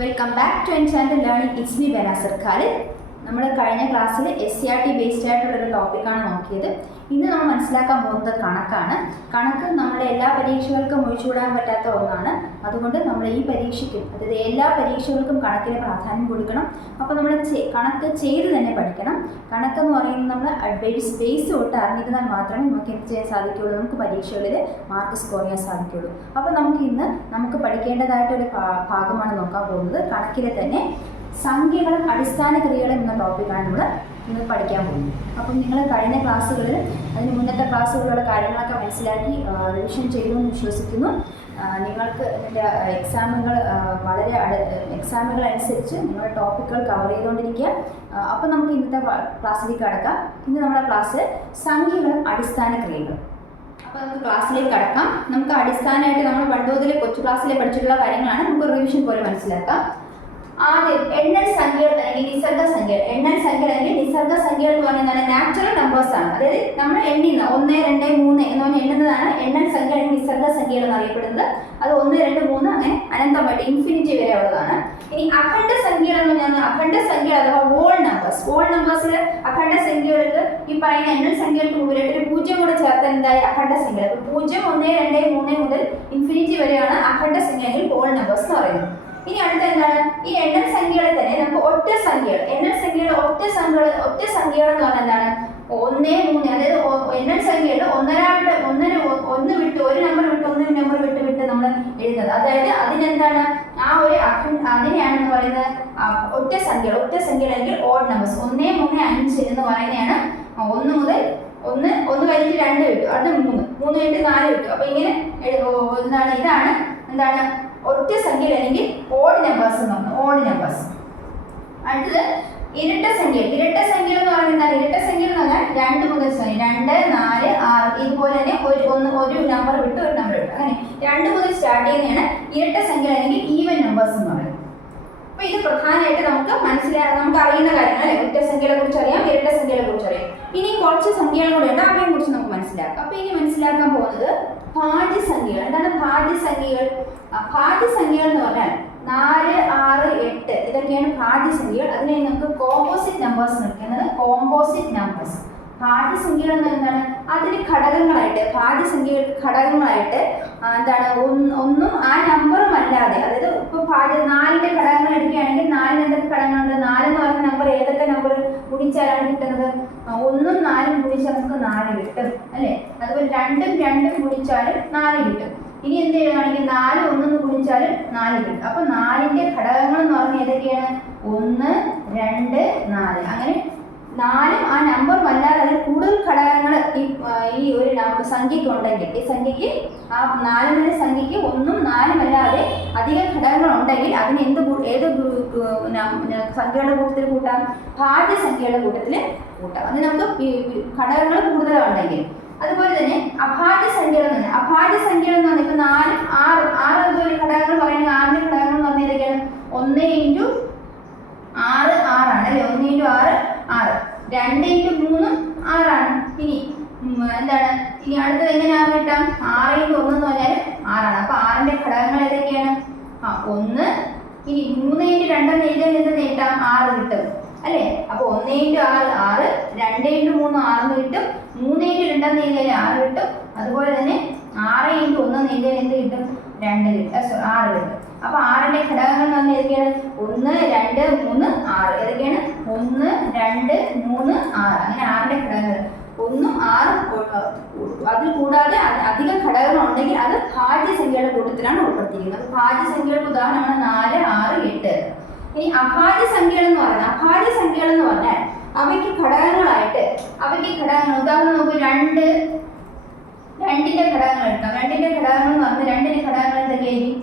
Welcome back to enchanted learning. It's me Banasar Khalid. നമ്മൾ കഴിഞ്ഞ ക്ലാസ്സിൽ SCRT ബേസ്ഡ് ആയിട്ടുള്ളൊരു ടോപ്പിക്കാണ് നോക്കിയത്. ഇന്ന് നമ്മൾ മനസ്സിലാക്കാൻ പോകുന്നത് കണക്കാണ്. കണക്ക് നമ്മുടെ എല്ലാ പരീക്ഷകൾക്കും ഒഴിച്ചുകൂടാൻ പറ്റാത്ത ഒന്നാണ്. അതുകൊണ്ട് നമ്മൾ ഈ പരീക്ഷയ്ക്കും, അതായത് എല്ലാ പരീക്ഷകൾക്കും കണക്കിന് പ്രാധാന്യം കൊടുക്കണം. അപ്പോൾ നമ്മൾ കണക്ക് ചെയ്ത് തന്നെ പഠിക്കണം. കണക്കെന്ന് പറയുന്നത് നമ്മൾ ബേസ് തൊട്ട് അറിഞ്ഞിരുന്നാൽ മാത്രമേ നമുക്ക് എന്ത് ചെയ്യാൻ സാധിക്കുകയുള്ളൂ, നമുക്ക് പരീക്ഷകളിൽ മാർക്ക് സ്കോർ ചെയ്യാൻ സാധിക്കുകയുള്ളൂ. അപ്പോൾ നമുക്ക് പഠിക്കേണ്ടതായിട്ടൊരു ഭാഗമാണ് നോക്കാൻ പോകുന്നത്. കണക്കിലെ തന്നെ സംഖ്യകളും അടിസ്ഥാന ക്രിയകളും എന്ന ടോപ്പിക്കാണ് നമ്മൾ ഇന്ന് പഠിക്കാൻ പോകുന്നത്. അപ്പം നിങ്ങൾ കഴിഞ്ഞ ക്ലാസ്സുകളിൽ അതിന് മുന്നത്തെ ക്ലാസ്സുകളിലുള്ള കാര്യങ്ങളൊക്കെ മനസ്സിലാക്കി റിവിഷൻ ചെയ്യുമെന്ന് വിശ്വസിക്കുന്നു. നിങ്ങൾക്ക് ഇതിൻ്റെ എക്സാമുകൾ അനുസരിച്ച് നിങ്ങളുടെ ടോപ്പിക്കുകൾ കവർ ചെയ്തുകൊണ്ടിരിക്കുക. അപ്പം നമുക്ക് ഇന്നത്തെ ക്ലാസ്സിലേക്ക് കടക്കാം. ഇന്ന് നമ്മുടെ ക്ലാസ് സംഖ്യകളും അടിസ്ഥാന ക്രിയകളും. അപ്പോൾ നമുക്ക് ക്ലാസ്സിലേക്ക് കടക്കാം. നമുക്ക് അടിസ്ഥാനമായിട്ട് നമ്മൾ പണ്ട് മുതൽ കൊച്ചു ക്ലാസ്സിലെ പഠിച്ചിട്ടുള്ള കാര്യങ്ങളാണ്. നമുക്ക് റിവിഷൻ പോലെ മനസ്സിലാക്കാം. ആദ്യം എണ്ണൽ സംഖ്യകൾ അല്ലെങ്കിൽ നിസർഗ സംഖ്യകൾ. എണ്ണൽ സംഖ്യകൾ അല്ലെങ്കിൽ നിസർഗ സംഖ്യകൾ എന്ന് പറയുന്നത് നാച്ചുറൽ നമ്പേഴ്സ് ആണ്. അതായത് നമ്മൾ എണ്ണുന്ന 1, 2, 3 എന്ന് പറഞ്ഞാൽ എണ്ണുന്നതാണ് എണ്ണൽ സംഖ്യ അല്ലെങ്കിൽ നിസർഗ സംഖ്യകൾ എന്നറിയപ്പെടുന്നത്. അത് 1, 2, 3 അങ്ങനെ അനന്തമായിട്ട് ഇൻഫിനിറ്റി വരെ ഉള്ളതാണ്. ഇനി അഖണ്ഡ സംഖ്യകൾ എന്ന് പറഞ്ഞാൽ അഖണ്ഡ സംഖ്യ അഥവാ വോൾ നമ്പേഴ്സിൽ അഖണ്ഡ സംഖ്യകൾക്ക് ഈ പറയുന്ന എണ്ണൽ സംഖ്യകൾക്ക് മുമ്പിലായിട്ട് ഒരു 0 കൂടെ ചേർത്ത എന്തായി അഖണ്ഡ സംഖ്യകൾ. 0, 1, 2, 3 മുതൽ ഇൻഫിനിറ്റി വരെയാണ് അഖണ്ഡ സംഖ്യ അല്ലെങ്കിൽ വോൾ നമ്പേഴ്സ് എന്ന് പറയുന്നത്. ഇനി അടുത്ത എന്താണ്, ഈ എണ്ണൽ സംഖ്യകളെ തന്നെ നമുക്ക് ഒറ്റ സംഖ്യകൾ, എണ്ണൽ സംഖ്യകൾ ഒറ്റ സംഖ്യകൾ എന്ന് പറഞ്ഞാൽ എന്താണ്, 1, 3 അതായത് എണ്ണൽ സംഖ്യകൾ ഒന്ന് വിട്ട് ഒരു നമ്പർ വിട്ട് ഒന്ന് നമ്പർ വിട്ട് നമ്മൾ എഴുതുന്നത്. അതായത് അതിനെന്താണ് അതിനെയാണെന്ന് പറയുന്നത് ഒറ്റ സംഖ്യകൾ അല്ലെങ്കിൽ ഓഡ് നമ്പേഴ്സ്. 1, 3, 5 എന്ന് പറയുന്നതാണ് 1 മുതൽ 1 കഴിഞ്ഞിട്ട് 2 വിട്ടു, അത് 3 കഴിഞ്ഞിട്ട് 4 വിട്ടു. അപ്പൊ ഇങ്ങനെ ഇതാണ് ഒറ്റ സംഖ്യകൾ അല്ലെങ്കിൽ ഓഡ് നമ്പേഴ്സ് എന്ന് പറഞ്ഞു. Odd numbers. അടുത്തത് ഇരട്ട സംഖ്യകൾ എന്ന് പറയുന്നത് ഇരട്ട സംഖ്യകൾ എന്ന് പറഞ്ഞാൽ 2 മുതൽ 2, 4, 6 ഇതുപോലെ തന്നെ ഒരു നമ്പർ വിട്ട് ഒരു നമ്പർ വിട്ട് അങ്ങനെ 2 മുതൽ സ്റ്റാർട്ട് ചെയ്യുന്നതാണ് ഇരട്ട സംഖ്യകൾ അല്ലെങ്കിൽ ഈവൻ നമ്പേഴ്സ് എന്ന് പറയുന്നത്. അപ്പൊ ഇത് പ്രധാനമായിട്ട് നമുക്ക് അറിയുന്ന കാര്യങ്ങൾ അല്ലെ. ഒറ്റ സംഖ്യകളെ കുറിച്ച് അറിയാം, ഇരട്ട സംഖ്യകളെ കുറിച്ച് അറിയാം. ഇനി കുറച്ച് സംഖ്യകൾ കൂടെ ഉണ്ട്, അവയെ കുറിച്ച് നമുക്ക് മനസ്സിലാക്കാം. അപ്പൊ ഇനി മനസ്സിലാക്കാൻ പോകുന്നത് ഭാജ്യസംഖ്യകൾ. എന്താണ് ഭാജ്യസംഖ്യകൾ? ഭാജ്യസംഖ്യകൾ എന്ന് പറഞ്ഞാൽ 4, 6, 8 ഇതൊക്കെയാണ് ഭാജ്യസംഖ്യകൾ. അതിനെ നമുക്ക് കോമ്പോസിറ്റ് നമ്പേഴ്സ് വിളിക്കുന്നത്. Composite numbers. ഭാജ്യസംഖ്യകൾ എന്ന് എന്താണ്, അതിന് ഘടകങ്ങളായിട്ട് എന്താണ് ഒന്നും ആ നമ്പറും അല്ലാതെ, അതായത് ഇപ്പൊ 4ന്റെ ഘടകങ്ങൾ എടുക്കുകയാണെങ്കിൽ 4 എന്തൊക്കെ ഘടകങ്ങളുണ്ട്? 4 എന്ന് പറയുന്ന നമ്പർ ഏതൊക്കെ നമ്പർ ഗുണിച്ചാലാണ് കിട്ടുന്നത്? 1ഉം 4ഉം ഗുണിച്ചാൽ നമുക്ക് 4 കിട്ടും അല്ലെ. അതുപോലെ 2ഉം 2ഉം ഗുണിച്ചാലും 4 കിട്ടും. ഇനി എന്ത് ചെയ്യുകയാണെങ്കിൽ 4 1 ഗുണിച്ചാലും 4 കിട്ടും. അപ്പൊ 4ന്റെ ഘടകങ്ങൾ എന്ന് പറഞ്ഞാൽ ഏതൊക്കെയാണ്? 1, 2, 4 അങ്ങനെ 4ഉം ആ നമ്പറും അല്ലാതെ അതിൽ കൂടുതൽ ഘടകങ്ങൾ ഈ ഒരു സംഖ്യയ്ക്ക് ഉണ്ടെങ്കിൽ, ഈ സംഖ്യയ്ക്ക് ആ 4 വരെ സംഖ്യയ്ക്ക് 1ഉം 4ഉം അല്ലാതെ അധിക ഘടകങ്ങൾ ഉണ്ടെങ്കിൽ അതിന് ഏത് സംഖ്യയുടെ കൂട്ടത്തിൽ കൂട്ടാം? ഭാജ്യസംഖ്യയുടെ കൂട്ടത്തിൽ കൂട്ടാം. അത് നമുക്ക് ഘടകങ്ങൾ കൂടുതലുണ്ടെങ്കിൽ. അതുപോലെ തന്നെ അഭാജ്യ സംഖ്യകൾ എന്ന് പറഞ്ഞാൽ ഇപ്പൊ 4, 6 അതുപോലെ ഘടകങ്ങൾ പറയുന്നത് 6ന്റെ ഘടകങ്ങൾ എന്ന് പറഞ്ഞാൽ ഏതൊക്കെയാണ്? 1 × 6 6 ആണ് അല്ലെ. 1 × 6 6, 2 × 3 6 ആണ്. ഇനി അടുത്തത് എങ്ങനെയാണ് കിട്ടാം? 6 × 1 എന്ന് പറഞ്ഞാൽ 6 ആണ്. അപ്പൊ 6ന്റെ ഘടകങ്ങൾ ഏതൊക്കെയാണ്? 1. ഇനി 3 × 2 എന്ന് എഴുതിയാൽ എന്ത് കിട്ടാം? 6 കിട്ടും അല്ലെ. അപ്പൊ 1 × 6 6, 2 × 3 6 കിട്ടും, 3 × 2 എന്ന് എഴുതിയാൽ 6 കിട്ടും. അതുപോലെ തന്നെ 6 × 1 എന്ന് എഴുതിയാൽ എന്ത് കിട്ടും? 2 കിട്ടും, 6 കിട്ടും. അപ്പൊ 6ന്റെ ഘടകങ്ങൾ എന്ന് പറഞ്ഞാൽ ഏതൊക്കെയാണ്? 1, 2, 3, 6 ഏതൊക്കെയാണ്? 1, 2, 3, 6 അങ്ങനെ 6ന്റെ ഘടകങ്ങൾ 1ഉം 6ഉം അതിൽ കൂടാതെ അധിക ഘടകങ്ങൾ ഉണ്ടെങ്കിൽ അത് ഭാജ്യസംഖ്യയുടെ കൂട്ടത്തിലാണ് ഉൾപ്പെടുത്തിയിരിക്കുന്നത്. ഭാജ്യസംഖ്യയുടെ ഉദാഹരണമാണ് 4, 6, 8. ഇനി അഭാജ്യ സംഖ്യകൾ എന്ന് പറഞ്ഞാൽ അവയ്ക്ക് ഘടകങ്ങളായിട്ട് ഉദാഹരണം നമുക്ക് 2ന്റെ ഘടകങ്ങൾ എടുക്കാം. 2ന്റെ ഘടകങ്ങൾ എന്ന് പറഞ്ഞാൽ 2ന്റെ ഘടകങ്ങൾ എന്തൊക്കെയായിരിക്കും?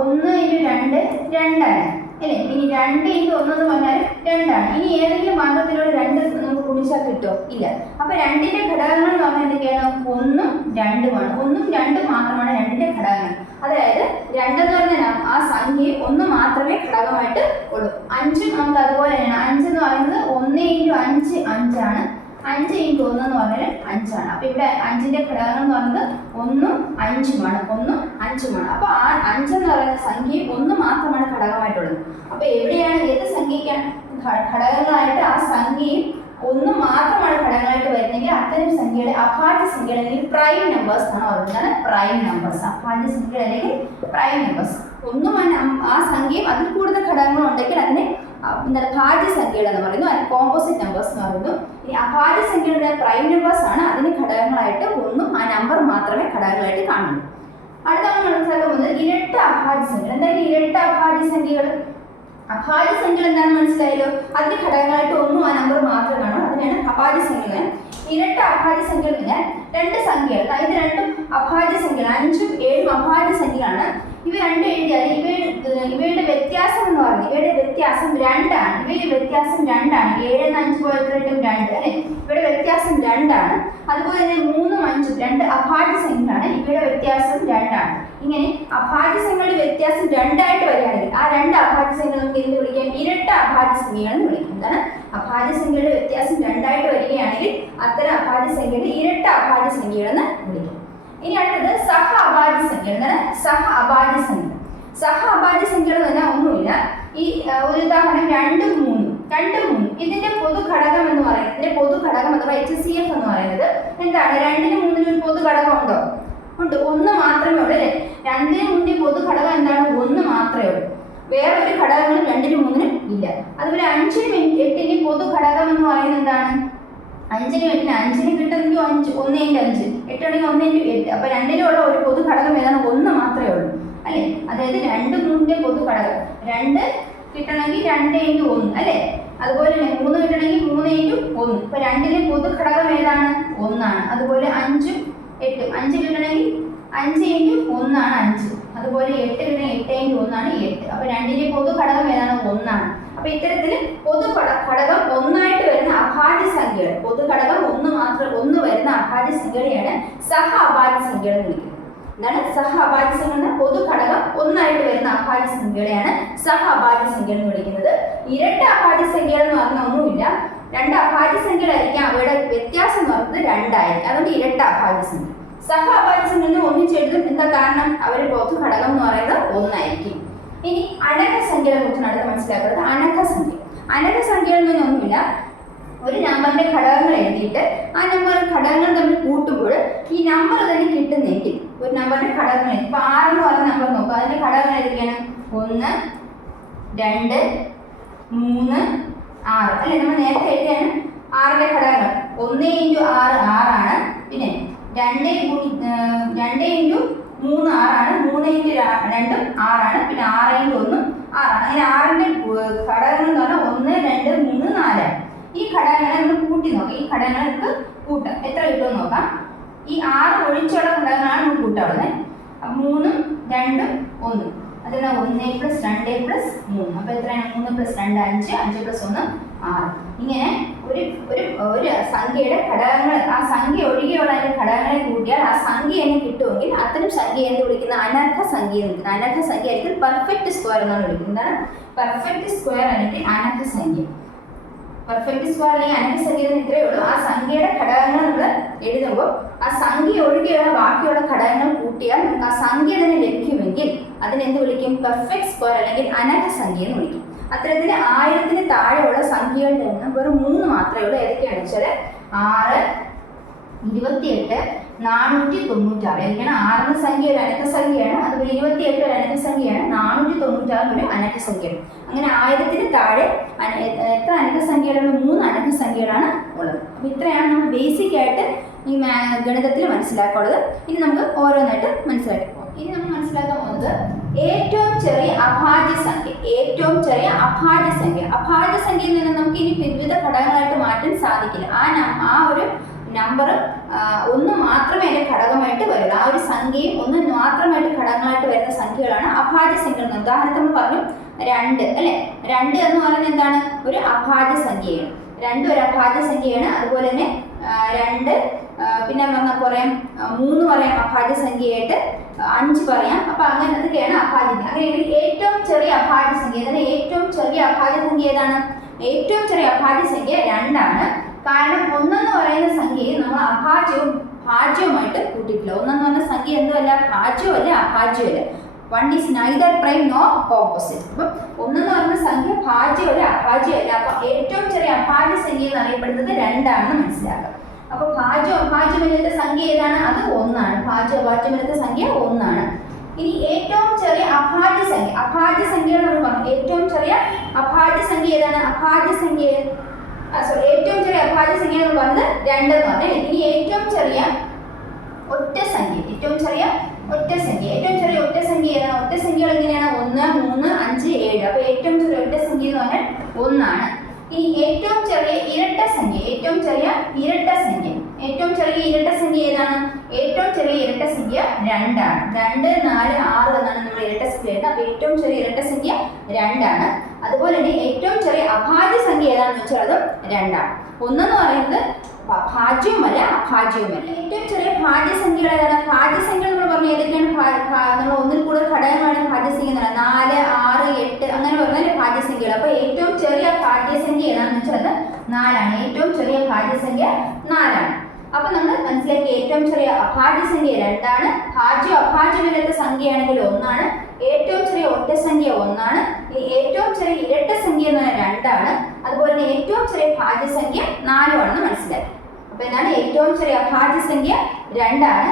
1 × 2 2 ആണ് അല്ലേ. ഇനി 2 × 1 എന്ന് പറഞ്ഞാൽ 2 ആണ്. ഇനി ഏതെങ്കിലും മാർഗത്തിലൂടെ 2 നമുക്ക് ഗുണിച്ചാൽ കിട്ടുമോ? ഇല്ല. അപ്പൊ 2ന്റെ ഘടകങ്ങൾ എന്ന് പറഞ്ഞാൽ എന്തൊക്കെയാണ്? 1ഉം 2ഉമാണ്. 1ഉം 2ഉം മാത്രമാണ് 2ന്റെ ഘടകങ്ങൾ. അതായത് 2 എന്ന് പറഞ്ഞാൽ ആ സംഖ്യ 1 മാത്രമേ ഘടകമായിട്ട് ഉള്ളൂ. 5ഉം നമുക്ക് അതുപോലെ തന്നെയാണ്. 5 എന്ന് പറയുന്നത് 1 × 5 5 ആണ്. 5 × 1 എന്ന് പറഞ്ഞാൽ 5 ആണ്. അപ്പോൾ ഇവിടെ 5ന്റെ ഘടകങ്ങൾ എന്ന് പറയുന്നത് 1ഉം 5ഉമാണ്. 1ഉം 5ഉമാണ്. അപ്പോൾ ആ 5 എന്ന് പറയുന്ന സംഖ്യയും 1 മാത്രമാണ് ഘടകമായിട്ടുള്ളത്. അപ്പോൾ എവിടെയാണ് ഏത് സംഖ്യയ്ക്കാണ് ഘടകങ്ങളായിട്ട് ആ സംഖ്യയും 1 മാത്രമാണ് ഘടകങ്ങളായിട്ട് വരുന്നെങ്കിൽ അത്തരം സംഖ്യയുടെ അഭാജ്യ സംഖ്യകൾ അല്ലെങ്കിൽ പ്രൈം നമ്പേഴ്സ് ആണ് പറയുന്നത്. പ്രൈം നമ്പേഴ്സ് അഭാജ്യ സംഖ്യകൾ അല്ലെങ്കിൽ പ്രൈം നമ്പേഴ്സ്. ഒന്നും ആ സംഖ്യയും അതിൽ കൂടുതൽ ഘടകങ്ങൾ ഉണ്ടെങ്കിൽ അതിനെ ഭാജ്യ സംഖ്യകൾ എന്ന് പറയുന്നു, കോമ്പോസിറ്റ് നമ്പേഴ്സ് എന്ന് പറയുന്നു. ഈ അഭാജ്യ സംഖ്യകളുടെ പ്രൈം നമ്പേഴ്സ് ആണ് അതിന് ഘടകങ്ങളായിട്ട് 1ഉം ആ നമ്പർ മാത്രമേ ഘടകങ്ങളായിട്ട് കാണുള്ളൂ. അടുത്ത നമ്മൾ മനസ്സിലാക്കാൻ പോകുന്നത് ഇരട്ട അഭാജ്യ സംഖ്യകൾ. എന്തായാലും ഇരട്ട അഭാജ്യ സംഖ്യകൾ അഭാജ്യ സംഖ്യകൾ എന്താണെന്ന് മനസ്സിലായല്ലോ. അതിന് ഘടകങ്ങളായിട്ട് 1ഉം ആ നമ്പർ മാത്രമേ കാണൂ. അതിനാണ് അഭാജ്യ സംഖ്യകൾ. ഇരട്ട അഭാജ്യ സംഖ്യകൾ പിന്നെ രണ്ട് സംഖ്യകൾ, അതായത് രണ്ടും അഭാജ്യ സംഖ്യകൾ 5ഉം 7ഉം അഭാജ്യ സംഖ്യകളാണ്. ഇവ രണ്ടും എഴുതിയാൽ ഇവയുടെ വ്യത്യാസം എന്ന് പറയുന്നത് ഇവയുടെ വ്യത്യാസം 2 ആണ്. ഇവയുടെ വ്യത്യാസം 2 ആണ്. 7 × 5 = 2 അല്ലെ. ഇവയുടെ വ്യത്യാസം 2 ആണ്. അതുപോലെ തന്നെ 3ഉം 5ഉം രണ്ട് അഭാജ്യ സംഖ്യകളാണ്. ഇവയുടെ വ്യത്യാസം 2 ആണ്. ഇങ്ങനെ അഭാജ്യ സംഖ്യകളുടെ വ്യത്യാസം 2 ആയിട്ട് വരികയാണെങ്കിൽ ആ രണ്ട് അഭാജ്യ സംഖ്യകൾ നമുക്ക് എന്ത് വിളിക്കാം? ഇരട്ട അഭാജ്യ സംഖ്യകൾ എന്ന് വിളിക്കും. എന്താണ്? അഭാജ്യ സംഖ്യയുടെ വ്യത്യാസം 2 ആയിട്ട് വരികയാണെങ്കിൽ അത്തരം അഭാജ്യ സംഖ്യയുടെ ഇരട്ട അഭാജ്യ സംഖ്യകൾ എന്ന് വിളിക്കും. ഇനി അടുത്തത് സഹ അഭാജ്യ സംഖ്യകൾ. എന്താണ് സഹ അഭാജ്യ സംഖ്യ? സഹ അഭാജ്യ സംഖ്യകൾ എന്ന് പറഞ്ഞാൽ ഒന്നുമില്ല. ഈ ഒരു ഉദാഹരണം 2, 3 ഇതിന്റെ പൊതു ഘടകം എന്ന് പറയുന്നത്, ഇതിന്റെ പൊതു ഘടകം അഥവാ HCF എന്ന് പറയുന്നത് എന്താണ്? 2നും 3നും ഒരു പൊതു ഘടകം ഉണ്ടോ? ഉണ്ട്. 1 മാത്രമേ ഉള്ളൂ അല്ലേ. 2നും 3നും പൊതു ഘടകം എന്താണ്? 1 മാത്രമേ ഉള്ളൂ. വേറെ ഒരു ഘടകങ്ങളും 2നും 3നും ഇല്ല. അതുപോലെ 5നും 8നും പൊതു ഘടകം എന്ന് പറയുന്നത് എന്താണ്? 5നും 8നും 5ന് കിട്ടുമെങ്കിൽ 1 × 5, 8 ആണെങ്കിൽ 1 × 8. അപ്പോൾ 2നുള്ള ഒരു പൊതു ഘടകം ഏതാണ്? 1 മാത്രമേ ഉള്ളൂ അല്ലേ. അതായത് 2, 3ന്റെ പൊതു ഘടകം 2 കിട്ടണമെങ്കിൽ 2 × 1 അല്ലേ. അതുപോലെ 3 കിട്ടണമെങ്കിൽ 3 × 1. ഇപ്പോൾ 2ലെ പൊതു ഘടകം ഏതാണ്? 1 ആണ്. അതുപോലെ 5ഉം 8ഉം 5 കിട്ടണമെങ്കിൽ 5 × 1 ആണ് 5. അതുപോലെ 8 കിട്ടണമെങ്കിൽ 8 × 1 ആണ് 8. അപ്പോൾ 2ന്റെ പൊതു ഘടകം ഏതാണ്? 1 ആണ്. അപ്പോൾ ഇത്തരത്തിൽ പൊതു ഘടകം 1 ആയിട്ട് വരുന്ന അഭാജ്യ സംഖ്യകൾ, പൊതു ഘടകം 1 വരുന്ന അഭാജ്യ സംഖ്യകളെയാണ് സഹ അഭാജ്യ സംഖ്യകൾ എന്ന് വിളിക്കുന്നത്. എന്താണ് സഹ അഭാജ്യ സംഖ്യ? പൊതു ഘടകം 1 ആയിട്ട് വരുന്ന അഭാജ്യ സംഖ്യകളെയാണ് സഹ അഭാജ്യ സംഖ്യകൾ എന്ന് വിളിക്കുന്നത്. ഇരട്ട അഭാജ്യ സംഖ്യകൾ എന്ന് പറഞ്ഞാൽ ഒന്നുമില്ല. രണ്ട് അഭാജ്യ സംഖ്യകളായിരിക്കും, അവയുടെ വ്യത്യാസം എന്ന് പറയുന്നത് 2 ആയിരിക്കും. അതുകൊണ്ട് ഇരട്ട അഭാജ്യ സംഖ്യ. സഹ അഭാജ്യ സംഖ്യകൾ ഒന്നിച്ചെഴുതും. എന്താ കാരണം? അവരുടെ പൊതു ഘടകം എന്ന് പറയുന്നത് 1 ആയിരിക്കും. ഇനി അനഘസംഖ്യകളെ കുറിച്ചാണ് അടുത്ത് മനസ്സിലാക്കുന്നത്. അനഘസംഖ്യകളിൽ നിന്നൊന്നുമില്ല. ഒരു നമ്പറിന്റെ ഘടകങ്ങൾ എഴുതിയിട്ട് ആ നമ്പർ ഘടകങ്ങൾ തമ്മിൽ കൂട്ടുമ്പോൾ ഈ നമ്പർ തന്നെ കിട്ടുന്നെങ്കിൽ ഒരു നമ്പറിന്റെ ഘടകങ്ങൾ ഇപ്പൊ 6 എന്ന് പറയുന്ന നമ്പർ നോക്കുക. അതിന്റെ ഘടകങ്ങൾ ഏതൊക്കെയാണ്? 1, 2, 3, 6 അല്ലെ. നമ്മൾ നേരത്തെ എഴുതിയാണ് 6ന്റെ ഘടകങ്ങൾ. 1 × 6 6ആണ്. പിന്നെ 2 × 3 6ആണ്. 3 × 2 6ആണ്. പിന്നെ 6 × 1 6ആണ്. അങ്ങനെ 6ന്റെ ഘടകങ്ങൾ എന്ന് പറഞ്ഞാൽ 1, 2, 3, 4 ആണ്. ഈ ഘടകങ്ങളെ നമ്മൾ കൂട്ടി നോക്കാം. ഈ ഘടകങ്ങളെ നമുക്ക് കൂട്ടാം. എത്ര കിട്ടുമെന്ന് നോക്കാം. ഈ 6 ഒഴിച്ചുള്ള ഘടകങ്ങളാണ് നമ്മൾ കൂട്ടാവുന്നത്. 3ഉം 2ഉം 1. അതെന്താ? 1 + 2 + 3. അപ്പോൾ എത്രയാണ്? 3 + 2 5, 5 + 1 6. ഇങ്ങനെ ഒരു സംഖ്യയുടെ ഘടകങ്ങൾ, ആ സംഖ്യ ഒഴികെയുള്ള അതിന്റെ ഘടകങ്ങളെ കൂട്ടിയാൽ ആ സംഖ്യ എന്നെ കിട്ടുമെങ്കിൽ അത്തരം സംഖ്യ എന്ന് വിളിക്കുന്ന അനർഘ സംഖ്യ എന്ന് വിളിക്കുന്നത്. അനർഘ സംഖ്യ ആയിരിക്കും പെർഫെക്റ്റ് സ്ക്വയർ എന്നാണ് വിളിക്കുന്നത്. പെർഫെക്റ്റ് സ്ക്വയർ അല്ലെങ്കിൽ അനർഘ സംഖ്യ. പെർഫെക്റ്റ് സ്ക്വയർ അല്ലെങ്കിൽ അനർഘ സംഖ്യ ഇത്രയേ ഉള്ളൂ. ആ സംഖ്യയുടെ ഘടകങ്ങൾ നമ്മൾ എഴുതുമ്പോൾ ആ സംഖ്യ ഒഴികെയുള്ള ബാക്കിയുള്ള ഘടകങ്ങൾ കൂട്ടിയാൽ നമുക്ക് ആ സംഖ്യ തന്നെ ലഭിക്കുമെങ്കിൽ അതിനെന്ത് വിളിക്കും? പെർഫെക്റ്റ് സ്ക്വയർ അല്ലെങ്കിൽ അനർഘ സംഖ്യ എന്ന് വിളിക്കും. അത്തരത്തിൽ 1000ന് താഴെയുള്ള സംഖ്യകളുടെ എണ്ണം വെറും 3 മാത്രമേ ഉള്ളൂ. ഏതൊക്കെയാണെന്ന് വെച്ചാൽ 6, 28, 496. എനിക്കാണ് 6 സംഖ്യ ഒരു അനർഘ സംഖ്യയാണ്. അതുപോലെ 28 ഒരു അനർഘ സംഖ്യയാണ്. 496 ഒരു അനർഘ സംഖ്യയാണ്. അങ്ങനെ 1000ന് താഴെ എത്ര അനർഘ സംഖ്യകളുള്ള? 3 അനർഘ സംഖ്യകളാണ് ഉള്ളത്. അപ്പോൾ ഇത്രയാണ് നമ്മൾ ബേസിക് ആയിട്ട് ഈ ഗണിതത്തിൽ മനസ്സിലാക്കാനുള്ളത്. ഇനി നമുക്ക് ഓരോന്നായിട്ട് മനസ്സിലാക്കി പോകാം. ഇനി നമ്മൾ മനസ്സിലാക്കാൻ പോകുന്നത് ഏറ്റവും ചെറിയ അഭാജ്യ സംഖ്യ. ഏറ്റവും ചെറിയ അഭാജ്യ സംഖ്യ. അഭാജ്യ സംഖ്യയിൽ നിന്ന് നമുക്ക് ഇനി വിവിധ ഘടകങ്ങളായിട്ട് മാറ്റാൻ സാധിക്കില്ല. ആ ഒരു നമ്പർ 1 മാത്രമേ അതിന്റെ ഘടകമായിട്ട് വരുള്ളൂ. ആ ഒരു സംഖ്യയും 1 മാത്രമായിട്ട് ഘടകങ്ങളായിട്ട് വരുന്ന സംഖ്യകളാണ് അഭാജ്യ സംഖ്യകൾ. ഉദാഹരണത്തിന് പറഞ്ഞു 2 അല്ലെ. 2 എന്ന് പറയുന്നത് എന്താണ്? ഒരു അഭാജ്യ സംഖ്യയാണ്. 2 ഒരു അഭാജ്യ സംഖ്യയാണ്. അതുപോലെ തന്നെ 2 പിന്നെ പറയാം 3 പറയാം അഭാജ്യ സംഖ്യയായിട്ട്, 5 പറയാം. അപ്പൊ അങ്ങനത്തൊക്കെയാണ് അഭാജ്യ. അങ്ങനെയെങ്കിൽ ഏറ്റവും ചെറിയ അഭാജ്യ സംഖ്യ, ഏറ്റവും ചെറിയ അഭാജ്യ സംഖ്യ ഏതാണ്? ഏറ്റവും ചെറിയ അഭാജ്യ സംഖ്യ 2 ആണ്. കാരണം ഒന്നെന്ന് പറയുന്ന സംഖ്യയെ നമ്മൾ അഭാജ്യവും ഭാജ്യവുമായിട്ട് കൂട്ടിയിട്ടില്ല. ഒന്നെന്ന് പറഞ്ഞ സംഖ്യ എന്തുമല്ല, ഭാജ്യമല്ല അഭാജ്യമല്ല. One is neither prime no composite. അപ്പം ഒന്നെന്ന് പറയുന്ന സംഖ്യ ഭാജ്യമല്ല അഭാജ്യമല്ല. അപ്പൊ ഏറ്റവും ചെറിയ അഭാജ്യ സംഖ്യ എന്ന് അറിയപ്പെടുന്നത് 2 ആണെന്ന് മനസ്സിലാക്കാം. അപ്പൊ ഭാജ്യം അഭാജ്യമില്ലാത്ത സംഖ്യ ഏതാണ്? അത് 1 ആണ്. ഭാജ്യം അഭാജ്യമില്ലാത്ത സംഖ്യ 1 ആണ്. ഇനി ഏറ്റവും ചെറിയ അഭാജ്യ സംഖ്യ, അഭാജ്യ സംഖ്യ എന്ന് പറഞ്ഞു. ഏറ്റവും ചെറിയ അഭാജ്യ സംഖ്യ ഏതാണ്? അഭാജ്യ സംഖ്യ ഏറ്റവും ചെറിയ അഭാജ്യ സംഖ്യ എന്ന് പറഞ്ഞത് 2 എന്ന് പറഞ്ഞാൽ. ഇനി ഏറ്റവും ചെറിയ ഒറ്റ സംഖ്യ, ഏറ്റവും ചെറിയ ഒറ്റ സംഖ്യ ഏതാണ്? ഒറ്റ സംഖ്യകൾ എങ്ങനെയാണ്? 1, 3, 5, 7. അപ്പൊ ഏറ്റവും ചെറിയ ഒറ്റ സംഖ്യ എന്ന് പറഞ്ഞാൽ 1 ആണ്. ഇനി ഏറ്റവും ചെറിയ ഇരട്ട സംഖ്യ, ഏറ്റവും ചെറിയ ഇരട്ട സംഖ്യ ഏതാണ്? ഏറ്റവും ചെറിയ ഇരട്ട സംഖ്യ 2 ആണ്. 2, 4, 6 എന്നാണ് നമ്മൾ ഇരട്ട സംഖ്യ. അപ്പൊ ഏറ്റവും ചെറിയ ഇരട്ട സംഖ്യ 2 ആണ്. അതുപോലെ തന്നെ ഏറ്റവും ചെറിയ അഭാജ്യ സംഖ്യ ഏതാണെന്ന് വെച്ചാൽ അതും 2 ആണ്. ഒന്നെന്ന് പറയുന്നത് ഭാജ്യവുമല്ല അഭാജ്യവുമല്ല. ഏറ്റവും ചെറിയ ഭാജ്യസംഖ്യകൾ ഏതാണ്? ഭാജ്യസംഖ്യ നമ്മൾ പറഞ്ഞു ഏതൊക്കെയാണ്? നമ്മൾ ഒന്നിൽ കൂടുതൽ ഘടകങ്ങളാണ് ഭാജ്യസംഖ്യ എന്ന് പറയുന്നത്. 4, 6, 8 അങ്ങനെ പറഞ്ഞാൽ ഭാജ്യസംഖ്യകൾ. അപ്പൊ ഏറ്റവും ചെറിയ ഭാജ്യസംഖ്യ ഏതാണെന്ന് വെച്ചാൽ അത് 4 ആണ്. ഏറ്റവും ചെറിയ ഭാജ്യസംഖ്യ 4 ആണ്. അപ്പൊ നമ്മൾ മനസ്സിലാക്കി ഏറ്റവും ചെറിയ അഭാജ്യസംഖ്യ 2 ആണ്. അഭാജ്യമില്ലാത്ത സംഖ്യയാണെങ്കിൽ 1 ആണ്. ഏറ്റവും ചെറിയ ഒറ്റ സംഖ്യ 1 ആണ്. ഏറ്റവും ചെറിയ ഇരട്ട സംഖ്യ എന്ന് പറഞ്ഞാൽ 2 ആണ്. അതുപോലെ തന്നെ ഏറ്റവും ചെറിയ ഭാജ്യസംഖ്യ 4 ആണെന്ന് മനസ്സിലാക്കി. അപ്പൊ എന്താണ്? ഏറ്റവും ചെറിയ അഭാജ്യസംഖ്യ 2 ആണ്.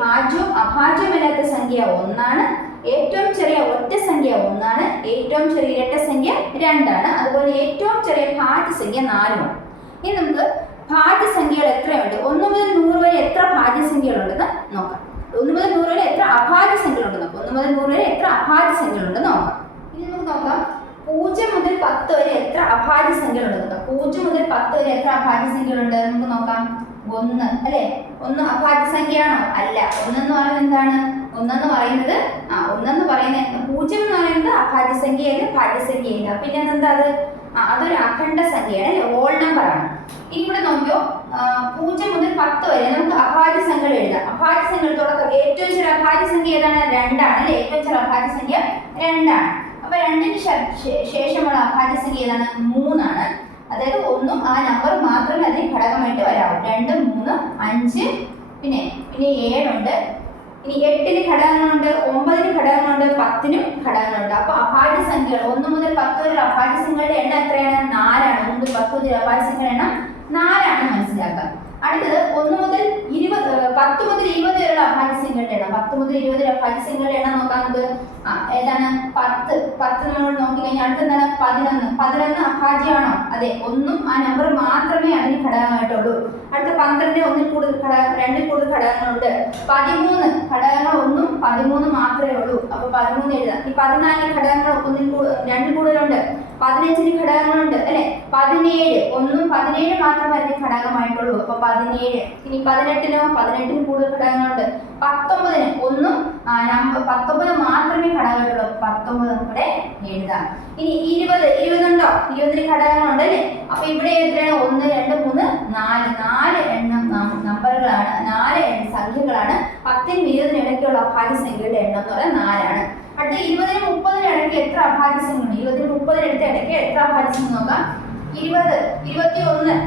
ഭാജ്യവും അഭാജ്യമില്ലാത്ത സംഖ്യ 1 ആണ്. ഏറ്റവും ചെറിയ ഒറ്റ സംഖ്യ 1 ആണ്. ഏറ്റവും ചെറിയ ഇരട്ട സംഖ്യ 2 ആണ്. അതുപോലെ ഏറ്റവും ചെറിയ ഭാജ്യസംഖ്യ 4 ആണ്. ഇനി നമുക്ക് ഭാജ്യസംഖ്യകൾ എത്രയുണ്ട്? 1 മുതൽ 100 വരെ എത്ര ഭാജ്യസംഖ്യകളുണ്ടെന്ന് നോക്കാം. 1 മുതൽ 100 വരെ എത്ര അഭാജ്യസംഖ്യകളുണ്ടെന്ന് നോക്കാം. 1 മുതൽ 100 വരെ എത്ര അഭാജ്യസംഖ്യകളുണ്ടെന്ന് നോക്കാം. ഇനി നമുക്ക് നോക്കാം 0 മുതൽ 10 വരെ എത്ര അഭാജ്യസംഖ്യകളുണ്ടെന്ന് നോക്കാം. 0 മുതൽ 10 വരെ എത്ര അഭാജ്യസംഖ്യകളുണ്ട് നമുക്ക് നോക്കാം. 1 അല്ലേ? 1 അഭാജ്യസംഖ്യയാണോ? അല്ല. 1 എന്ന് പറയുന്നത് എന്താണ്? 1 എന്ന് പറയുന്നത് 0 എന്ന് പറയുന്നത് അഭാജ്യസംഖ്യയല്ല, ഭാജ്യസംഖ്യയില്ല. പിന്നെ എന്താ അത്? അതൊരു അഖണ്ഡ സംഖ്യയാണ് അല്ലെ? ഹോൾ നമ്പർ ആണ്. ഇനി ഇവിടെ നോക്കിയോ 0 മുതൽ 10 വരെ നമുക്ക് അഭാജ്യസംഖ്യകൾ എഴുതാം. അഭാജ്യസംഖ്യകൾ തുടക്കം ഏറ്റവും ചെറിയ അഭാജ്യസംഖ്യ ഏതാണ്? 2 ആണ് അല്ലെ? ഏറ്റവും ചെറിയ അഭാജ്യസംഖ്യ 2 ആണ്. അപ്പൊ 2ന് ശേഷമുള്ള അഭാജ്യസംഖ്യ ഏതാണ്? 3 ആണ്. അതായത് 1ഉം ആ നമ്പർ മാത്രമേ അതിന് ഘടകമായിട്ട് വരാവൂ. 2, 3, 5 പിന്നെ 7 ഉണ്ട്. ഇനി 8ന് ഘടകങ്ങളുണ്ട്, 9ന് ഘടകങ്ങളുണ്ട്, 10നും ഘടകങ്ങളുണ്ട്. അപ്പൊ അഭാജ്യസംഖ്യകൾ 1 മുതൽ 10 വരെ അഭാജ്യസംഖ്യകളുടെ എണ്ണം എത്രയാണ്? 4 ആണ്. 1 മുതൽ 10 വരെ അഭാജ്യസംഖ്യകളുടെ എണ്ണം 4 ആണ് മനസ്സിലാക്കാം. അടുത്തത് 10 മുതൽ 20 വരെയുള്ള അഭാജ്യസംഖ്യകളുടെ എണ്ണം. 10 മുതൽ 20 വരെ അഭാജ്യസംഖ്യകളുടെ എണ്ണം നോക്കാം നമുക്ക്. ഏതാണ്? 10 നമ്മൾ നോക്കിക്കഴിഞ്ഞാൽ അടുത്തെന്താണ്? 11 അഭാജ്യമാണോ? അതെ. 1ഉം ആ നമ്പർ മാത്രമേ അതിന് ഘടകമായിട്ടുള്ളൂ. അടുത്ത 12 2 കൂടുതൽ ഘടകങ്ങളുണ്ട്. 13 ഘടകങ്ങൾ 1ഉം 13 മാത്രമേ ഉള്ളൂ. അപ്പൊ 13 എഴുതാം. ഈ 14 ഘടകങ്ങൾ 2 കൂടുതലുണ്ട്. 15 ഘടകങ്ങളുണ്ട് അല്ലെ? 17 1ഉം 17 മാത്രമേ അതിന് ഘടകമായിട്ടുള്ളൂ. അപ്പൊ 17. ഇനി 18ന് കൂടുതൽ ഘടകങ്ങളുണ്ട്. 19 1ഉം 19 മാത്രമേ ഘടകമായിട്ടുള്ളൂ. 19 നമുക്കിവിടെ എഴുതാം. ഇനി 20 ഉണ്ടോ? 20ന് ഘടകങ്ങളുണ്ട് അല്ലെ? അപ്പൊ ഇവിടെ എത്രയാണ്? 1 2 3 4 എണ്ണം നമ്പറുകളാണ്, 4 സംഖ്യകളാണ്. 10നും 20നും ഇടയ്ക്കുള്ള അഭാജ്യസംഖ്യകളുടെ എണ്ണം എന്ന് പറഞ്ഞാൽ 4 ആണ്. അടുത്ത 20നും 30നും ഇടയ്ക്ക് എത്ര അഭാജ്യസംഖ്യകളുണ്ട്? 20നും 30നും ഇടയ്ക്ക് എത്ര അഭാജ്യസംഖ്യ നോക്കാം. 21ന്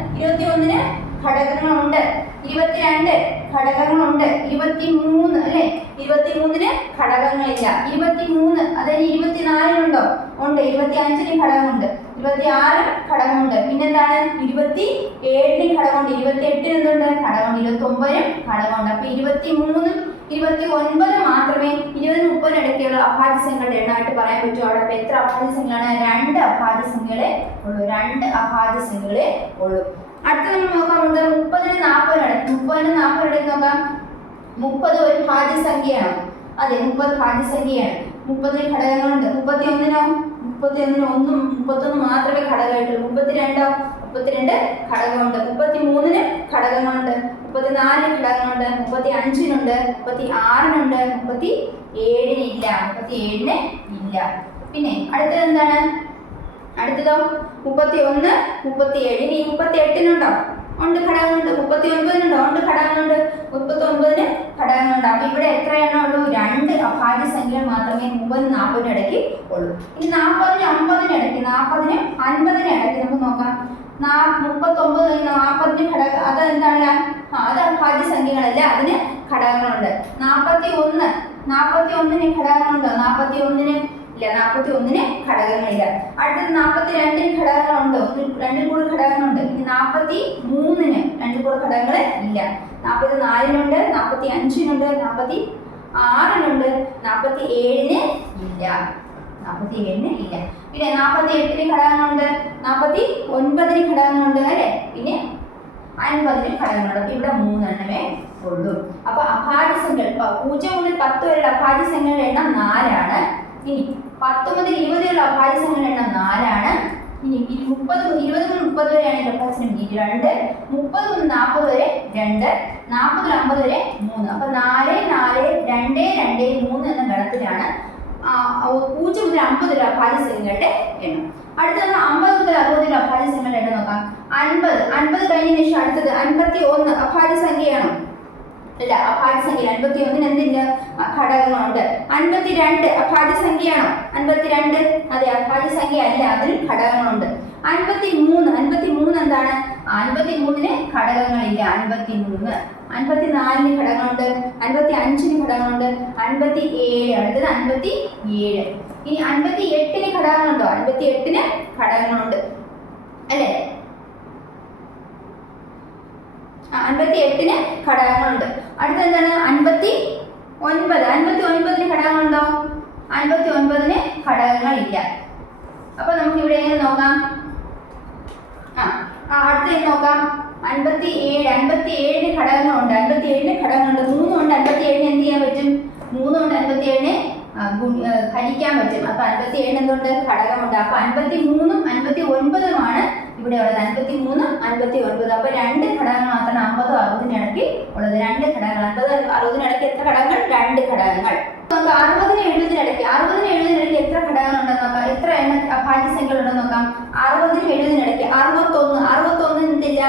ഘടകങ്ങളുണ്ട്. 22 ഘടകങ്ങളുണ്ട്. 23 അല്ലെ? 23ന് ഘടകങ്ങളില്ല. 23 അതായത് 24നുണ്ടോ? ഉണ്ട്. 25ന് ഘടകമുണ്ട്. 26 ഘടകമുണ്ട്. പിന്നെന്താണ്? 27ന് ഘടകമുണ്ട്. 28ന് എന്തുണ്ട്? ഘടകമുണ്ട്. 29നും ഘടകമുണ്ട്. അപ്പൊ 23 29 മാത്രമേ 20നും 30നും ഇടയ്ക്കുള്ള അഭാജ്യസംഖ്യകളുടെ എണ്ണമായിട്ട് പറയാൻ പറ്റൂ. അവിടെ അപ്പൊ എത്ര അഭാജ്യസംഖ്യകളാണ്? 2 അഭാജ്യസംഖ്യകളെ ഉള്ളൂ. 2 അഭാജ്യസംഖ്യകളെ ഉള്ളൂ. അടുത്ത നമ്മൾ നോക്കാറുണ്ട് 30നും 40നും ഇടയ്ക്ക്. 30നും 40നും ഇടയ്ക്ക് നോക്കാം. 30 ഒരു ഭാജ്യസംഖ്യയാണ്. അതെ, 30 ഭാജ്യസംഖ്യയാണ്. 30ന് ഘടകങ്ങളുണ്ട്. 31നും 31 മാത്രമേ ഘടകമായിട്ടുള്ളൂ. 32 ഘടകമുണ്ട്. 33ന് ഘടകങ്ങളുണ്ട്. 34 ഘടകങ്ങളുണ്ട്. 35നുണ്ട്. 36നുണ്ട്. 37ന് ഇല്ല. 37ന് ഇല്ല. പിന്നെ അടുത്തത് എന്താണ്? അടുത്തതോ 31 37. ഇനി 38നുണ്ടോ? ഉണ്ട്, ഘടകങ്ങളുണ്ട്. 39നുണ്ടോ? ഉണ്ട്, ഘടകങ്ങളുണ്ട്. 39ന് ഘടകങ്ങളുണ്ട്. അപ്പൊ ഇവിടെ എത്ര എണ്ണം ഉള്ളൂ? 2 അഭാജ്യസംഖ്യകൾ മാത്രമേ 30നും 40നും ഇടയ്ക്ക് ഉള്ളൂ. ഇനി 40നും 50നും ഇടയ്ക്ക്, 40നും 50നും ഇടയ്ക്ക് നമുക്ക് നോക്കാം. 39 40 ഘടക അത് എന്താണ്? അത് അഭാജ്യ സംഖ്യകളല്ല, അതിന് ഘടകങ്ങളുണ്ട്. 41 ഘടകങ്ങളുണ്ടോ? 41 ഇല്ല, 41 ഘടകങ്ങളില്ല. അടുത്തത് 42 ഘടകങ്ങളുണ്ട്, രണ്ടിൽ കൂടുതൽ ഘടകങ്ങളുണ്ട്. ഇനി 43 രണ്ടിൽ കൂടുതൽ ഘടകങ്ങൾ ഇല്ല. 44 45 46 47 ഇല്ല. 47 ഇല്ല. പിന്നെ 48 ഘടകങ്ങളുണ്ട്, 49 ഘടകങ്ങളുണ്ട് അല്ലേ? പിന്നെ 50 ഘടകങ്ങളുണ്ട്. ഇവിടെ 3 എണ്ണമേ ഉള്ളൂ. അപ്പൊ അഭാജ്യ സംഖ്യകൾ 0 മുതൽ 10 വരെയുള്ള അഭാജ്യ സംഖ്യകളുടെ എണ്ണം 4 ആണ്. ഇനി 10 മുതൽ 20 വരെയുള്ള അഭാജ്യ സംഖ്യകളുടെ എണ്ണം 4 ആണ്. ഇനി 20 മുതൽ 30 വരെയാണെങ്കിൽ അഭാജ്യം 2, 30 മുതൽ 40 വരെ 2, 40 മുതൽ 50 വരെ 3. അപ്പൊ 4 4 2 2 3 എന്ന ഗണത്തിലാണ് 0 മുതൽ 50 വരെ അഭാജ്യ സംഖ്യകളുടെ എണ്ണം. അടുത്തത് 50 മുതൽ 60 വരെ അഭാജ്യ സംഖ്യകളുടെ എണ്ണം നോക്കാം. 50 കഴിഞ്ഞതിന് ശേഷം അടുത്തത് 51 അഭാജ്യ സംഖ്യയാണോ? അല്ല, അഭാജ്യ സംഖ്യ. 51 എന്തില്ല? ഘടകങ്ങളുണ്ട്. 52 അഭാജ്യ സംഖ്യയാണോ? 52 അതെ, അഭാജ്യ സംഖ്യ അല്ല, അതിന് ഘടകങ്ങളുണ്ട്. 53 എന്താണ്? 53 ഘടകങ്ങളില്ല. 54 ഘടകങ്ങളുണ്ട്, 55 ഘടകങ്ങളുണ്ട്, 57 അടുത്തത് 57. ഇനി 58 ഘടകങ്ങളുണ്ടോ? 58 ഘടകങ്ങളുണ്ട് അല്ലേ? 58 ഘടകങ്ങളുണ്ട്. അടുത്ത എന്താണ്? 59 ഘടകങ്ങളുണ്ടോ? 59 ഘടകങ്ങളില്ല. അപ്പൊ നമുക്ക് ഇവിടെ എങ്ങനെ നോക്കാം? അടുത്ത നോക്കാം. 57 ഘടകങ്ങളുണ്ട്. 57 ഘടകങ്ങളുണ്ട്. 3 കൊണ്ട് 57 എന്ത് ചെയ്യാൻ പറ്റും? 3 കൊണ്ട് 57 ഹരിക്കാൻ പറ്റും. അപ്പൊ 57 എന്തുകൊണ്ട്? ഘടകമുണ്ട്. അപ്പൊ 53 59 ഇവിടെ ഉള്ളത്. 53 59. അപ്പൊ 2 ഘടകങ്ങൾ മാത്രമാണ് 50 60 ഇടയ്ക്ക് ഉള്ളത്. 2 ഘടകങ്ങൾ. 50 60 ഇടയ്ക്ക് എത്ര ഘടകങ്ങൾ? 2 ഘടകങ്ങൾ. നമുക്ക് 60 70 ഇടയ്ക്ക് എത്ര ഘടകങ്ങൾ ഉണ്ടെന്ന് നോക്കാം. എത്ര എണ്ണ അഭാജ്യ സംഖ്യകൾ ഉണ്ടെന്ന് നോക്കാം. 60 70 ഇടയ്ക്ക് 61 എന്തില്ല?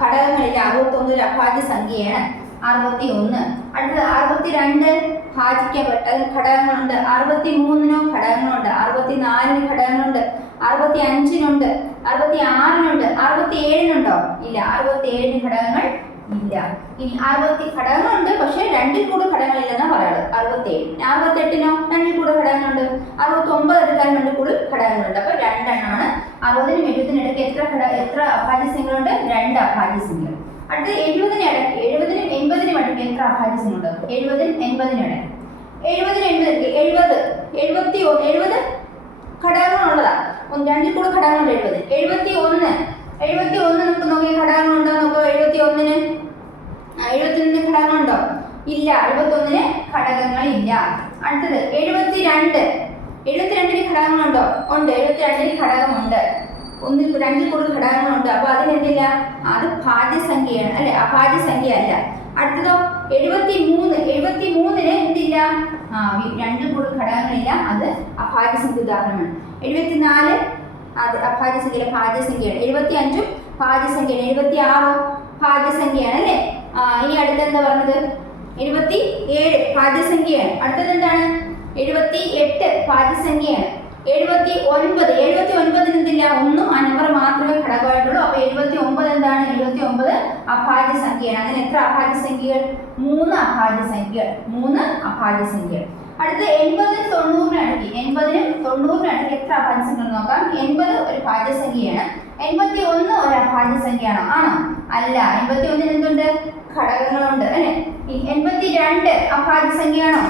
ഘടകങ്ങളില്ല. 61 ഒരു അഭാജ്യ സംഖ്യയാണ്. 61. അടുത്തത് 62 ഭാജിക്കാൻ പറ്റാത്ത ഘടകങ്ങളുണ്ട്. 63 ഘടകങ്ങളുണ്ട്. 64 ഘടകങ്ങളുണ്ട്. 65 66 67 ഇല്ല. 67 ഘടകങ്ങൾ ഇല്ല. ഇനി 60 ഘടകങ്ങളുണ്ട്, പക്ഷെ 2ൽ കൂടുതൽ ഘടകങ്ങളില്ലെന്നാണ് പറയുന്നത്. 67 2ൽ കൂടുതൽ ഘടകങ്ങളുണ്ട്. 69 എടുക്കാൻ 2ൽ കൂടുതൽ ഘടകങ്ങളുണ്ട്. അപ്പൊ 2 എണ്ണമാണ്. 60 70 ഇടയ്ക്ക് എത്ര അഭാജ്യ സംഖ്യകളുണ്ട്? 2 അഭാജ്യ സംഖ്യകൾ. അടുത്ത 70 ഇടയ്ക്ക് 70 80 ഇടയ്ക്ക് എത്ര അഭാജ്യ സംഖ്യകളുണ്ട്? 70 80 ഇടയ്ക്ക് 70 ഘടകങ്ങളുള്ളതാ. 2ൽ കൂടുതൽ ഘടകങ്ങളുണ്ട്. 71 നമുക്ക് നോക്കിയ ഘടകങ്ങളുണ്ടോ? നോക്കുക. 71 ഘടകങ്ങളുണ്ടോ? ഇല്ല. 71 ഘടകങ്ങളില്ല. അടുത്തത് 72 ഘടകങ്ങളുണ്ടോ? ഉണ്ട്. 72 ഘടകമുണ്ട്. 2ൽ കൂടുതൽ ഘടകങ്ങളുണ്ട്. അപ്പൊ അതിനെന്തില്ല? അത് ഭാജ്യ സംഖ്യയാണ് അല്ലെ? അഭാജ്യ സംഖ്യ അല്ല. അടുത്തതോ 73 എന്തില്ല? 2ൽ കൂടുതൽ ഘടകങ്ങളില്ല. അത് അഭാജ്യ സംഖ്യ ഉദാഹരണമാണ്. 74 അത് അഭാജ്യ സംഖ്യയിലെ ഭാജ്യ സംഖ്യയാണ്. 75 ഭാജ്യ സംഖ്യയാണ്. 76 ഭാജ്യ സംഖ്യയാണ് അല്ലേ? ഇനി അടുത്തെന്താ പറഞ്ഞത്? 77 ഭാജ്യ സംഖ്യയാണ്. അടുത്തത് എന്താണ്? 78 ഭാജ്യ സംഖ്യയാണ്. 79 എന്തില്ല? 1 ആ നമ്പർ മാത്രമേ ഘടകമായിട്ടുള്ളൂ. അപ്പൊ 79 എന്താണ്? 79 അഭാജ്യ സംഖ്യയാണ്. അതിന് എത്ര അഭാജ്യ സംഖ്യകൾ? 3 അഭാജ്യ സംഖ്യകൾ. അടുത്ത 80 90 അടുക്കി 80 90 അടുക്കി എത്ര അഭാജ്യ സംഖ്യകൾ നോക്കാം. 80 ഒരു ഭാജ്യ സംഖ്യയാണ്. 81 ഒരു അഭാജ്യ സംഖ്യയാണോ? ആണോ? അല്ല. 81 എന്തുണ്ട്? ഘടകങ്ങളുണ്ട് അല്ലെ? 82 അഭാജ്യ സംഖ്യയാണോ?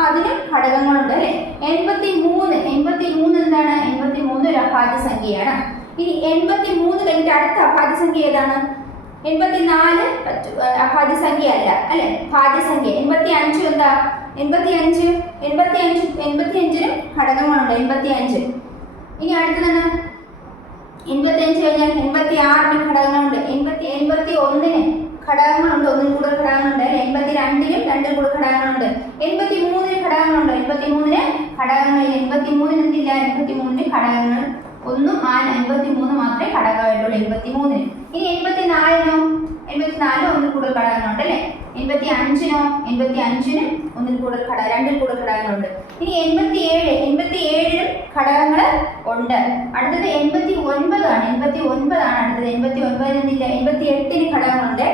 അതിനും ഘടകങ്ങളുണ്ട് അല്ലെ? 83 എന്താണ്? 83 ഒരു അഭാജ്യ സംഖ്യയാണ്. ഇനി 83 കഴിഞ്ഞിട്ട് അടുത്ത അഭാജ്യ സംഖ്യ ഏതാണ്? 84 അഭാജ്യ സംഖ്യ അല്ല അല്ലെ? ഭാജ്യ സംഖ്യ. 85 എന്താ? 85നും ഘടകങ്ങളുണ്ട്. 85. ഇനി അടുത്തതാണ് 85 കഴിഞ്ഞാൽ 86 ഘടകങ്ങളുണ്ട്. 81 ഘടകങ്ങളുണ്ട്. 1ൽ കൂടുതൽ ഘടകങ്ങളുണ്ട്. 82 2ൽ കൂടുതൽ ഘടകങ്ങളുണ്ട്. 83 ഘടകങ്ങളുണ്ട്. 83 ഘടകങ്ങളില്ല. 83 എന്തില്ല? 83 ഘടകങ്ങൾ ഒന്നും ആ 83 മാത്രമേ ഘടകമായിട്ടുള്ളൂ 83-ന്. ഇനി 84-നോ 84 ഒന്നിൽ കൂടുതൽ ഘടകങ്ങളുണ്ട് അല്ലേ. 85-നോ 85-നും ഒന്നിൽ കൂടുതൽ രണ്ടിൽ കൂടുതൽ ഘടകങ്ങളുണ്ട്. ഇനി 87-നും ഘടകങ്ങൾ ഉണ്ട്. അടുത്തത് 89 ആണ്. 89 ആണ് അടുത്തത്. 89-ന് എന്തില്ല? 88-ന് ഘടകങ്ങളുണ്ട്,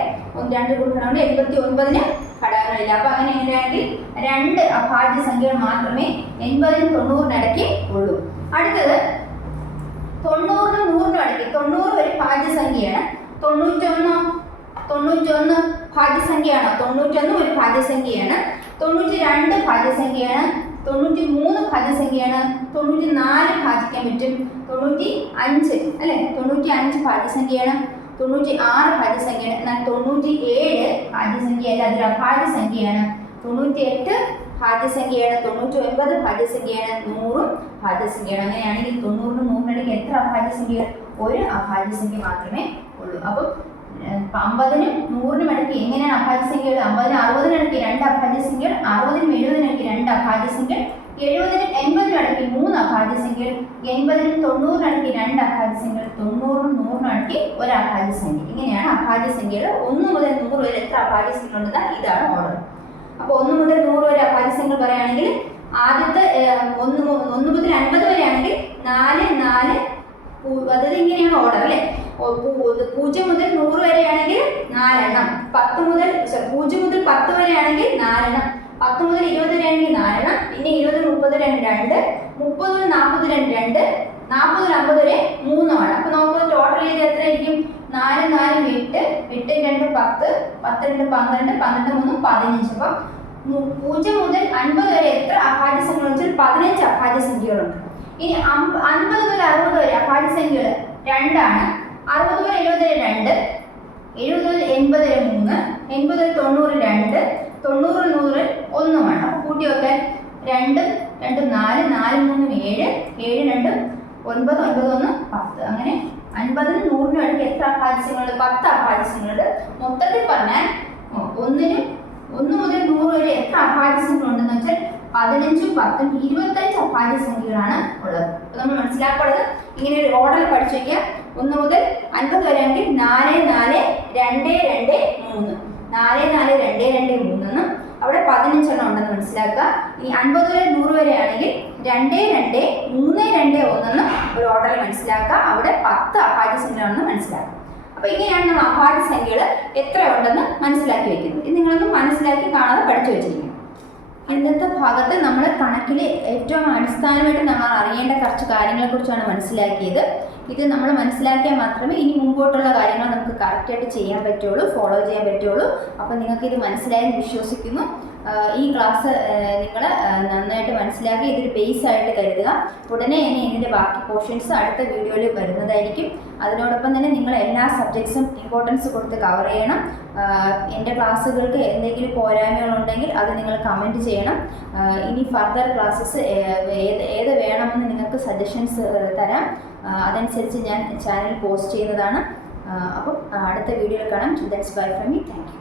രണ്ടിൽ കൂടുതൽ ഘടകമുണ്ട്. 89-ന് ഘടകങ്ങളില്ല. അപ്പൊ അങ്ങനെ എങ്ങനെയാണെങ്കിൽ രണ്ട് അഭാജ്യ സംഖ്യകൾ മാത്രമേ 80-നും 90-നും ഇടയ്ക്ക് ഉള്ളൂ. അടുത്തത് 90-നും 100-നും ഇടയ്ക്ക്. 90 ഒരു ഭാജ്യസംഖ്യയാണ്. 91 ഭാജ്യസംഖ്യയാണോ? 91 ഒരു ഭാജ്യസംഖ്യയാണ്. 92 ഭാജ്യസംഖ്യയാണ്. 93 ഭാജ്യസംഖ്യയാണ്. 94 ഭാജിക്കാൻ പറ്റും. 95 അല്ലെ, 95 ഭാജ്യസംഖ്യയാണ്. 96 ഭാജ്യസംഖ്യയാണ്. എന്നാൽ 97 ഭാജ്യസംഖ്യയല്ല, അതൊരു അഭാജ്യസംഖ്യയാണ്. 98 ഭാജ്യസംഖ്യയാണ്. 99 ഭാജ്യസംഖ്യയാണ്. 100 ഭാജ്യസംഖ്യയാണ്. അങ്ങനെയാണെങ്കിൽ 90-നും 100-നും ഇടയ്ക്ക് എത്ര അഭാജ്യസംഖ്യകൾ? ഒരു അഭാജ്യസംഖ്യ മാത്രമേ ഉള്ളൂ. അപ്പം 50-നും 100-നും ഇടയ്ക്ക് എങ്ങനെയാണ് അഭാജ്യസംഖ്യകൾ? 50-നും 60-നും ഇടയ്ക്ക് രണ്ട് അഭാജ്യസംഖ്യകൾ, 60-നും 70-നും ഇടയ്ക്ക് രണ്ട് അഭാജ്യസംഖ്യകൾ, 70-നും 80-നും ഇടയ്ക്ക് 3 അഭാജ്യസംഖ്യകൾ, 80-നും 90-നും ഇടയ്ക്ക് രണ്ട് അഭാജ്യസംഖ്യകൾ, 90-നും 100-നും ഇടയ്ക്ക് ഒരു അഭാജ്യസംഖ്യ. ഇങ്ങനെയാണ് അഭാജ്യസംഖ്യകൾ. 1 മുതൽ 100 വരെ എത്ര അഭാജ്യസംഖ്യകൾ ഉണ്ടെന്നാൽ ഇതാണ് ഓർഡർ. അപ്പോൾ 1 മുതൽ 100 വരെ അഭാജ്യസംഖ്യകൾ പറയുകയാണെങ്കിൽ ആദ്യത്തെ 1 മുതൽ 50 വരെ ആണെങ്കിൽ 4 4, അതായത് ഇങ്ങനെയാണ് ഓർഡർ അല്ലേ. 0 മുതൽ 100 വരെ ആണെങ്കിൽ 4 എണ്ണം. 0 മുതൽ 10 വരെ ആണെങ്കിൽ 4 എണ്ണം. 10 മുതൽ 20 വരെ ആണെങ്കിൽ 4 എണ്ണം. പിന്നെ 20 മുതൽ 30 വരെ 2, 30 മുതൽ 40 വരെ 2, 40 മുതൽ 50 വരെ 3 ആണ്. അപ്പൊ നമുക്ക് ടോട്ടൽ ചെയ്ത് എത്ര ആയിരിക്കും? 4 4 8, 8 2 10, 10 2 12, 12 3 15. അപ്പം 0 മുതൽ 50 വരെ എത്ര അഭാജ്യസംഖ്യകൾ വെച്ചാൽ 15 അഭാജ്യസംഖ്യകളുണ്ട്. ഇനി 50 മുതൽ 60 വരെ അഭാജ്യസംഖ്യകൾ 2 ആണ്. 60 മുതൽ 70 വരെ 2, 70 മുതൽ 80 വരെ 3, 80 മുതൽ 90 2, 90 100 1 അപ്പൊ കൂട്ടി വെക്കാൻ 2 2 4, 4 3 7, 7 2 9, 9 1 10. അങ്ങനെ 50-നും 100-നും ഇടയ്ക്ക് എത്ര അഭാജ്യസംഖ്യകളുണ്ട്? 10 അഭാജ്യസംഖ്യകളുണ്ട്. മൊത്തത്തിൽ പറഞ്ഞാൽ 1 മുതൽ 100 വരെ എത്ര അഭാജ്യസംഖ്യകൾ ഉണ്ടെന്ന് വെച്ചാൽ 15ഉം 10ഉം 25 അഭാജ്യസംഖ്യകളാണ് ഉള്ളത്. അപ്പൊ നമ്മൾ മനസ്സിലാക്കേണ്ടത് ഇങ്ങനെ ഒരു ഓർഡർ പഠിച്ചു വയ്ക്കുക. 1 മുതൽ 50 വരെ ആണെങ്കിൽ 4 4 2 2 3, 4 4 2 2 3 എന്നും അവിടെ 15 എണ്ണം ഉണ്ടെന്ന് മനസ്സിലാക്കുക. ഇനി 50 മുതൽ 100 വരെ ആണെങ്കിൽ 2 2 3 2 1 എന്നും ഒരു ഓർഡറിൽ മനസ്സിലാക്കുക. അവിടെ 10 അഭാജ്യസംഖ്യകളാണെന്ന് മനസ്സിലാക്കുക. അപ്പൊ ഇങ്ങനെയാണ് നമ്മൾ അഭാജ്യസംഖ്യകൾ എത്ര ഉണ്ടെന്ന് മനസ്സിലാക്കി വെക്കുന്നത്. ഇത് നിങ്ങളൊന്നും മനസ്സിലാക്കി കാണാതെ പഠിച്ചു വെച്ചിരിക്കണം. ഇന്നത്തെ ഭാഗത്ത് നമ്മൾ കണക്കിൽ ഏറ്റവും അടിസ്ഥാനമായിട്ട് നമ്മൾ അറിയേണ്ട കുറച്ച് കാര്യങ്ങളെക്കുറിച്ചാണ് മനസ്സിലാക്കിയത്. ഇത് നമ്മൾ മനസ്സിലാക്കിയാൽ മാത്രമേ ഇനി മുമ്പോട്ടുള്ള കാര്യങ്ങൾ നമുക്ക് കറക്റ്റായിട്ട് ചെയ്യാൻ പറ്റുള്ളൂ, ഫോളോ ചെയ്യാൻ പറ്റുള്ളൂ. അപ്പോൾ നിങ്ങൾക്ക് ഇത് മനസ്സിലായെന്ന് വിശ്വസിക്കുന്നു. ഈ ക്ലാസ് നിങ്ങൾ നന്നായിട്ട് മനസ്സിലാക്കി ഇതൊരു ബേസ് ആയിട്ട് കരുതുക. ഉടനെ തന്നെ ഇതിൻ്റെ ബാക്കി പോർഷൻസ് അടുത്ത വീഡിയോയിൽ വരുന്നതായിരിക്കും. അതിനോടൊപ്പം തന്നെ നിങ്ങൾ എല്ലാ സബ്ജക്ട്സും ഇമ്പോർട്ടൻസ് കൊടുത്ത് കവർ ചെയ്യണം. എൻ്റെ ക്ലാസ്സുകൾക്ക് എന്തെങ്കിലും പോരായ്മകളുണ്ടെങ്കിൽ അത് നിങ്ങൾ കമൻറ്റ് ചെയ്യണം. ഇനി ഫർദർ ക്ലാസ്സസ് ഏത് വേണമെന്ന് നിങ്ങൾക്ക് സജഷൻസ് തരാം. അതനുസരിച്ച് ഞാൻ ചാനൽ പോസ്റ്റ് ചെയ്യുന്നതാണ്. അപ്പം അടുത്ത വീഡിയോയിൽ കാണാം. That's bye from me. Thank you.